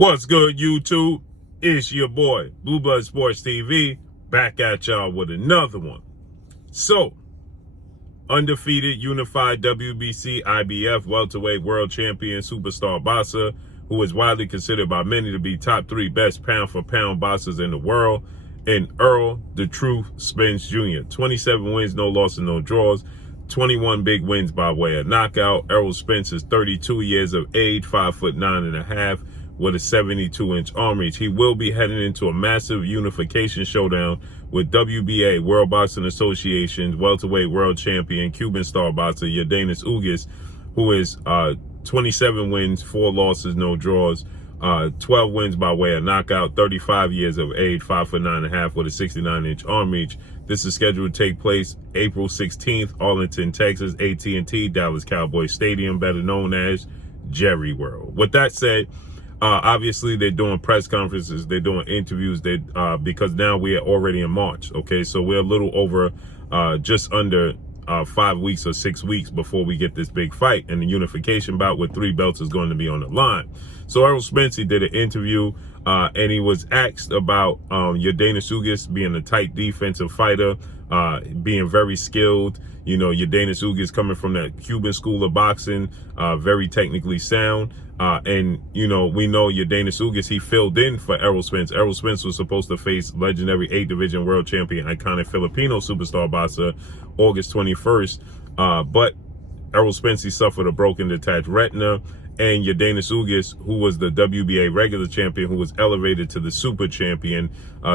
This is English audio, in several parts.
What's good, YouTube? It's your boy, Blue Blood Sports TV, back at y'all with another one. So, undefeated, unified WBC, IBF, welterweight world champion, superstar boxer, who is widely considered by many to be top 3 best pound-for-pound boxers in the world, and Errol "The Truth" Spence Jr. 27 wins, no losses, no draws, 21 big wins by way of knockout. Errol Spence is 32 years of age, 5'9.5", with a 72-inch arm reach. He will be heading into a massive unification showdown with WBA, World Boxing Association's welterweight world champion, Cuban star boxer Yordenis Ugas, who is 27 wins, 4 losses, no draws, 12 wins by way of knockout, 35 years of age, 5'9.5", with a 69-inch arm reach. This is scheduled to take place April 16th, Arlington, Texas, AT&T, Dallas Cowboys Stadium, better known as Jerry World. With that said, obviously they're doing press conferences, they're doing interviews, because now we are already in March. Okay, so we're a little over, just under 5 weeks or 6 weeks before we get this big fight, and the unification bout with 3 belts is going to be on the line. So Errol Spence, he did an interview, and he was asked about Yordenis Ugas being a tight defensive fighter, being very skilled. You know, Yordenis Ugas coming from that Cuban school of boxing, very technically sound. And, you know, we know Yordenis Ugas, he filled in for Errol Spence. Errol Spence was supposed to face legendary 8th Division world champion, iconic Filipino superstar boxer, August 21st. But Errol Spence, he suffered a broken detached retina. And Yordenis Ugas, who was the WBA regular champion, who was elevated to the super champion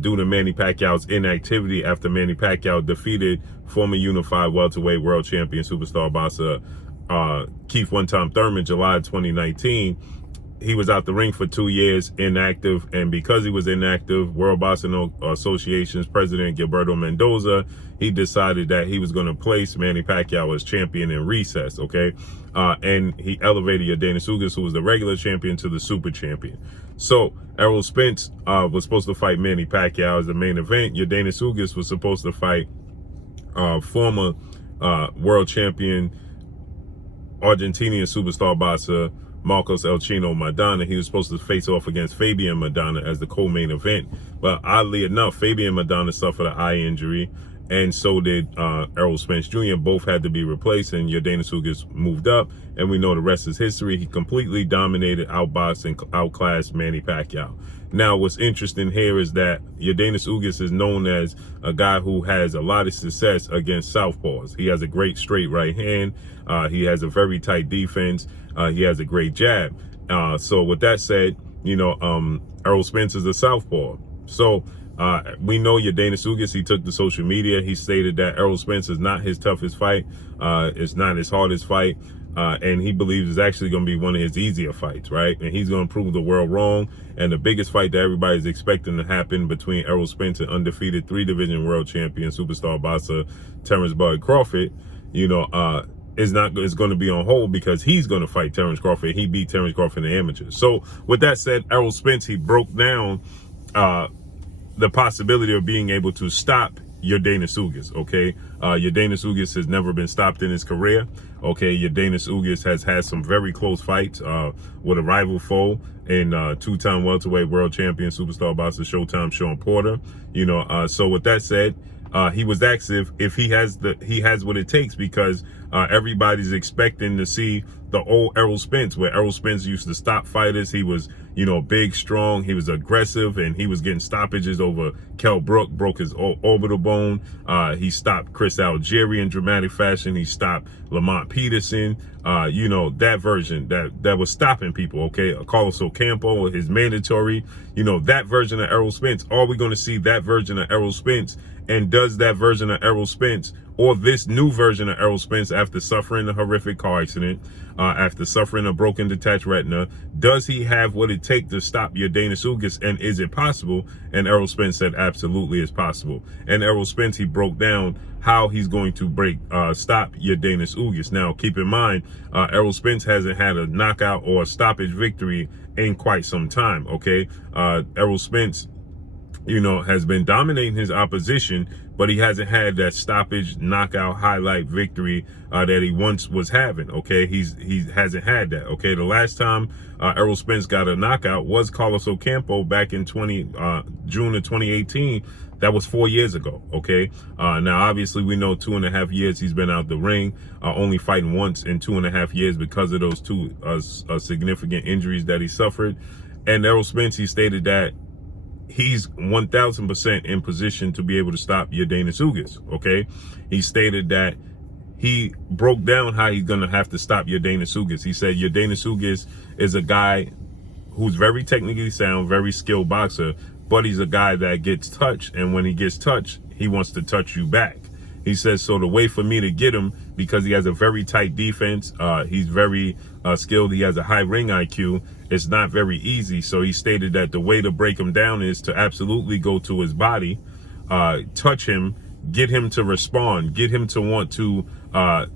due to Manny Pacquiao's inactivity after Manny Pacquiao defeated former unified welterweight world champion superstar boxer Keith "One-Time" Thurman, July 2019. He was out the ring for 2 years, inactive, and because he was inactive, World Boxing Association's president Gilberto Mendoza, he decided that he was going to place Manny Pacquiao as champion in recess, okay? And he elevated Yordenis Ugas, who was the regular champion, to the super champion. So Errol Spence was supposed to fight Manny Pacquiao as the main event. Yordenis Ugas was supposed to fight former world champion, Argentinian superstar boxer Marcos El Chino Maidana. He was supposed to face off against Fabian Maidana as the co-main event, but oddly enough, Fabian Maidana suffered an eye injury, and so did Errol Spence Jr. Both had to be replaced, and Yordenis Ugas moved up, and we know the rest is history. He completely dominated, outboxed, and outclassed Manny Pacquiao. Now, what's interesting here is that Yordenis Ugas is known as a guy who has a lot of success against southpaws. He has a great straight right hand. He has a very tight defense. He has a great jab. So with that said, you know, Errol Spence is a southpaw. So we know Yordenis Ugas, he took to social media. He stated that Errol Spence is not his toughest fight. It's not his hardest fight. And he believes it's actually going to be one of his easier fights, right? And he's going to prove the world wrong. And the biggest fight that everybody's expecting to happen between Errol Spence and undefeated 3-division world champion, superstar boxer Terrence "Bud" Crawford, you know, is going to be on hold because he's going to fight Terrence Crawford. He beat Terrence Crawford in the amateurs. So with that said, Errol Spence, he broke down the possibility of being able to stop Yordenis Ugas, okay? Yordenis Ugas has never been stopped in his career, okay? Yordenis Ugas has had some very close fights with a rival foe in 2-time welterweight world champion superstar boxer Showtime Sean Porter, you know. So with that said, he was asked if he has what it takes, because everybody's expecting to see the old Errol Spence, where Errol Spence used to stop fighters. He was, you know, big, strong, he was aggressive, and he was getting stoppages over Kell Brook, broke his orbital bone. He stopped Chris Algieri in dramatic fashion. He stopped Lamont Peterson, you know, that version that was stopping people, okay? Carlos Ocampo, his mandatory, you know, that version of Errol Spence. Are we going to see that version of Errol Spence? And does that version of Errol Spence, or this new version of Errol Spence, after suffering a horrific car accident, after suffering a broken detached retina, does he have what it takes to stop Yordenis Ugas, and is it possible? And Errol Spence said absolutely it's possible. And Errol Spence, he broke down how he's going to stop Yordenis Ugas. Now, keep in mind, Errol Spence hasn't had a knockout or a stoppage victory in quite some time, okay? Errol Spence has been dominating his opposition, but he hasn't had that stoppage knockout highlight victory that he once was having. Okay, he hasn't had that. Okay, the last time Errol Spence got a knockout was Carlos Ocampo back in June of 2018. That was 4 years ago. Okay, now obviously we know 2.5 years he's been out the ring, only fighting once in 2.5 years because of those two significant injuries that he suffered. And Errol Spence, he stated that he's 1000% in position to be able to stop Yordenis Ugas. Okay, he stated that he broke down how he's gonna have to stop Yordenis Ugas. He said Yordenis Ugas is a guy who's very technically sound, very skilled boxer, but he's a guy that gets touched, and when he gets touched, he wants to touch you back. He says, so the way for me to get him, because he has a very tight defense, he's very skilled, he has a high ring IQ, it's not very easy. So he stated that the way to break him down is to absolutely go to his body, touch him, get him to respond, get him to want to, want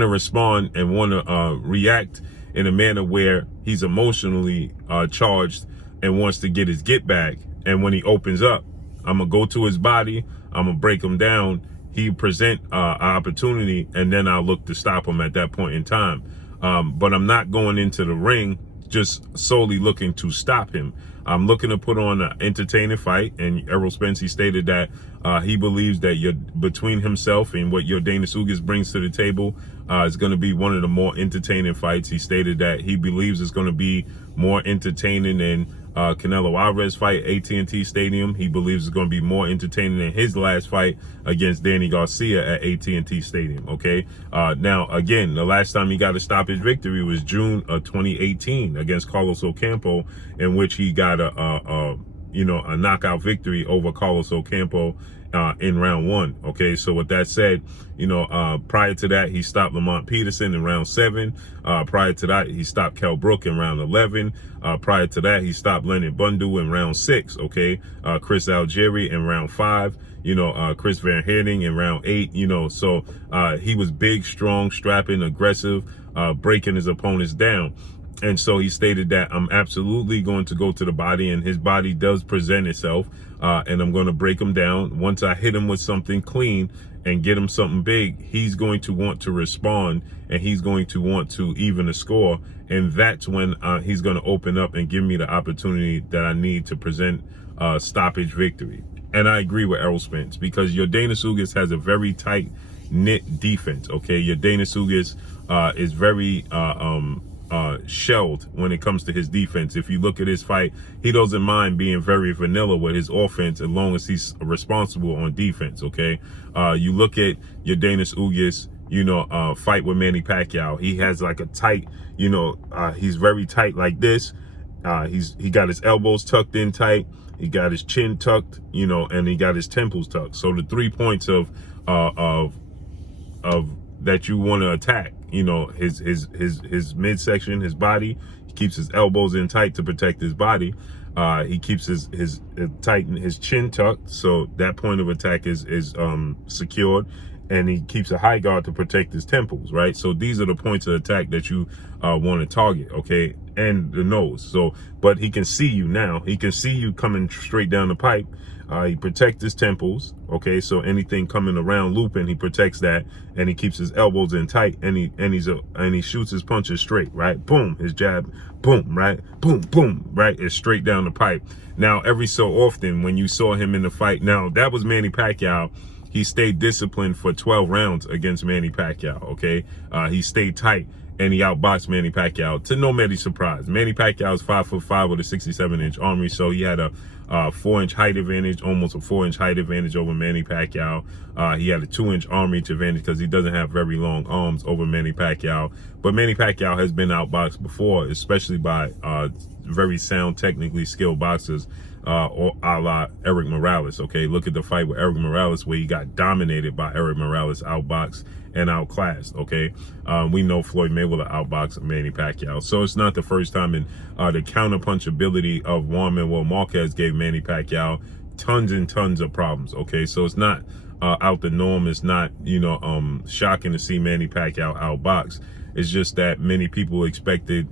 to respond and want to react in a manner where he's emotionally charged and wants to get his get back. And when he opens up, I'm gonna go to his body, I'm gonna break him down, he present an opportunity, and then I'll look to stop him at that point in time. But I'm not going into the ring just solely looking to stop him. I'm looking to put on an entertaining fight. And Errol Spence, he stated that he believes that between himself and what Yordenis Ugas brings to the table, is going to be one of the more entertaining fights. He stated that he believes it's going to be more entertaining than Canelo Alvarez fight at AT&T Stadium. He believes it's going to be more entertaining than his last fight against Danny Garcia at AT&T Stadium. Okay. Now, again, the last time he got a stoppage victory was June of 2018 against Carlos Ocampo, in which he got a knockout victory over Carlos Ocampo in round 1. Okay, so with that said, prior to that, he stopped Lamont Peterson in round 7. Prior to that, he stopped Kell Brook in round 11. Prior to that, he stopped Leonard Bundu in round 6. Okay, Chris Algieri in round 5. Chris Van Heerden in round 8. So he was big, strong, strapping, aggressive, breaking his opponents down. And so he stated that I'm absolutely going to go to the body, and his body does present itself, and I'm going to break him down. Once I hit him with something clean and get him something big, he's going to want to respond, and he's going to want to even the score. And that's when he's going to open up and give me the opportunity that I need to present stoppage victory. And I agree with Errol Spence, because Yordenis Ugas has a very tight knit defense. Okay, Yordenis Ugas is very shelled when it comes to his defense. If you look at his fight, he doesn't mind being very vanilla with his offense as long as he's responsible on defense. Okay, you look at Yordenis Ugas, fight with Manny Pacquiao. He has like a tight, he's very tight like this. He got his elbows tucked in tight. He got his chin tucked, and he got his temples tucked. So the 3 points of that you want to attack, his midsection, his body. He keeps his elbows in tight to protect his body. He keeps his tight, his chin tucked, so that point of attack is secured, and he keeps a high guard to protect his temples, right? So these are the points of attack that you want to target, okay? And the nose. So, but he can see you now. He can see you coming straight down the pipe. He protects his temples, okay? So anything coming around looping, he protects that, and he keeps his elbows in tight, and he shoots his punches straight, right? Boom, his jab, boom, right? Boom, boom, right? It's straight down the pipe. Now, every so often, when you saw him in the fight, now that was Manny Pacquiao. He stayed disciplined for 12 rounds against Manny Pacquiao, okay? He stayed tight, and he outboxed Manny Pacquiao to nobody's surprise. Manny Pacquiao is 5'5" with a 67-inch armory, so he had a 4-inch height advantage, almost a 4-inch height advantage over Manny Pacquiao. He had a 2-inch arm reach advantage because he doesn't have very long arms over Manny Pacquiao. But Manny Pacquiao has been outboxed before, especially by very sound, technically skilled boxers, or a la Eric Morales. Okay, look at the fight with Eric Morales where he got dominated by Eric Morales, outboxed and outclassed. Okay, we know Floyd Mayweather outboxed Manny Pacquiao, so it's not the first time. And the counterpunch ability of Juan Manuel Marquez gave Manny Pacquiao tons and tons of problems. Okay, so it's not out the norm. It's not shocking to see Manny Pacquiao outboxed. It's just that many people expected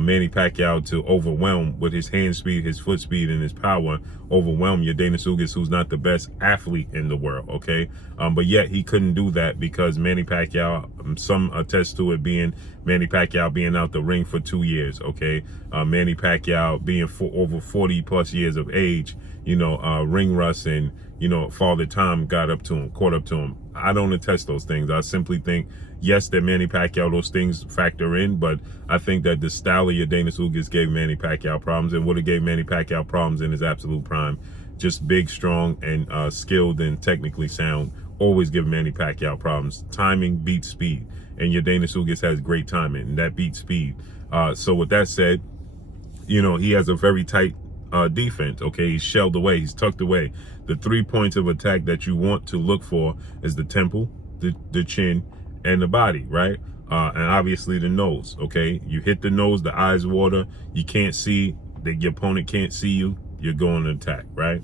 Manny Pacquiao to overwhelm with his hand speed, his foot speed, and his power, overwhelm Yordenis Ugas, who's not the best athlete in the world, okay? But yet he couldn't do that because Manny Pacquiao, some attest to it being Manny Pacquiao being out the ring for 2 years, okay? Manny Pacquiao being over 40 plus years of age, you know, ring rust and, you know, Father Time got up to him, caught up to him. I don't attest those things. I simply think, yes, that Manny Pacquiao, those things factor in, but I think that the style of Yordenis Ugas gave Manny Pacquiao problems, and would have gave Manny Pacquiao problems in his absolute prime. Just big, strong, and skilled and technically sound. Always give Manny Pacquiao problems. Timing beats speed, and Yordenis Ugas has great timing, and that beats speed. So with that said, you know, he has a very tight defense, okay? He's shelled away, he's tucked away. The 3 points of attack that you want to look for is the temple, the chin, and the body, right? And obviously the nose, okay? You hit the nose, the eyes water, you can't see, your opponent can't see you, you're going to attack, right?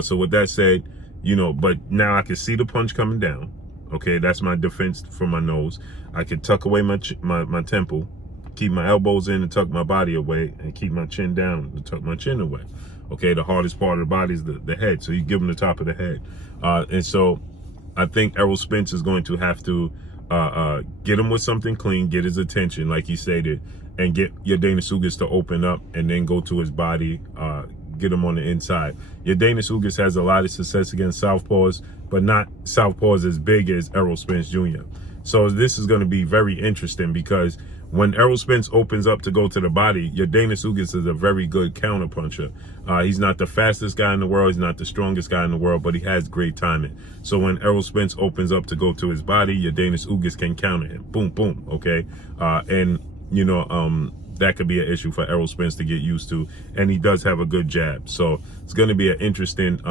So with that said, you know, but now I can see the punch coming down, okay? That's my defense for my nose. I can tuck away my temple, keep my elbows in and tuck my body away, and keep my chin down and tuck my chin away. Okay, the hardest part of the body is the head, so you give him the top of the head. And so I think Errol Spence is going to have to get him with something clean, get his attention, like he stated, and get Yordenis Ugas to open up and then go to his body, get him on the inside. Yordenis Ugas has a lot of success against southpaws, but not southpaws as big as Errol Spence Jr. So this is going to be very interesting because when Errol Spence opens up to go to the body, Yordenis Ugas is a very good counterpuncher. He's not the fastest guy in the world. He's not the strongest guy in the world, but he has great timing. So when Errol Spence opens up to go to his body, Yordenis Ugas can counter him. Boom, boom, okay? And, you know, that could be an issue for Errol Spence to get used to. And he does have a good jab. So it's going to be an interesting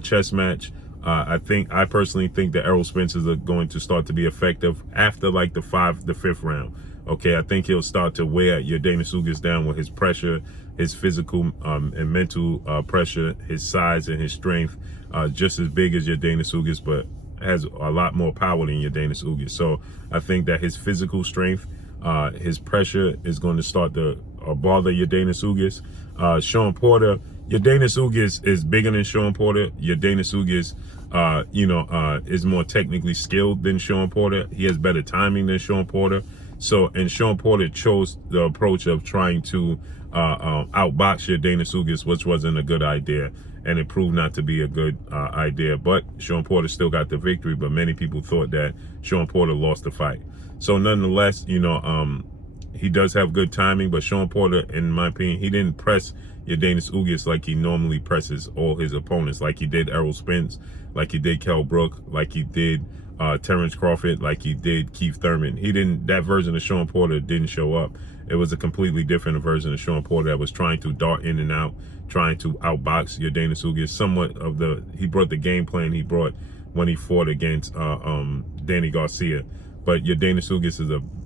chess match. I personally think that Errol Spence is going to start to be effective after like the 5th round. Okay, I think he'll start to wear Yordenis Ugas down with his pressure, his physical and mental pressure, his size and his strength, just as big as Yordenis Ugas, but has a lot more power than Yordenis Ugas. So I think that his physical strength, his pressure is going to start to bother Yordenis Ugas. Sean Porter, Yordenis Ugas is bigger than Sean Porter. Yordenis Ugas, is more technically skilled than Sean Porter. He has better timing than Sean Porter. So, and Sean Porter chose the approach of trying to outbox Yordenis Ugas, which wasn't a good idea, and it proved not to be a good idea. But Sean Porter still got the victory, but many people thought that Sean Porter lost the fight. So nonetheless, you know, he does have good timing, but Sean Porter, in my opinion, he didn't press Yordenis Ugas like he normally presses all his opponents, like he did Errol Spence, like he did Kell Brook, like he did Terrence Crawford, like he did Keith Thurman. That version of Sean Porter didn't show up. It was a completely different version of Sean Porter that was trying to dart in and out, trying to outbox Yordenis Ugas. He brought the game plan he brought when he fought against Danny Garcia. But Yordenis Ugas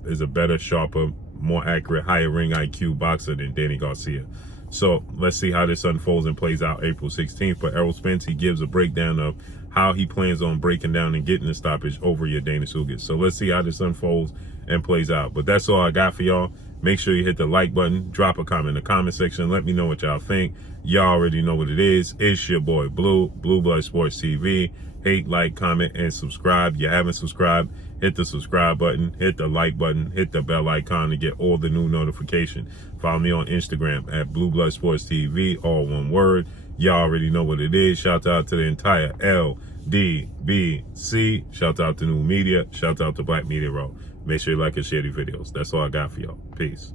is a better, sharper, more accurate, higher ring IQ boxer than Danny Garcia. So let's see how this unfolds and plays out April 16th. But Errol Spence, he gives a breakdown of how he plans on breaking down and getting the stoppage over Yordenis Ugas. So let's see how this unfolds and plays out. But that's all I got for y'all. Make sure you hit the like button, drop a comment in the comment section. Let me know what y'all think. Y'all already know what it is. It's your boy Blue Blood Sports TV. Hate, like, comment, and subscribe. If you haven't subscribed, hit the subscribe button, hit the like button, hit the bell icon to get all the new notifications. Follow me on Instagram at Blue Blood Sports TV, all one word. Y'all already know what it is. Shout out to the entire LDBC. Shout out to New Media. Shout out to Black Media Row. Make sure you like and share the videos. That's all I got for y'all. Peace.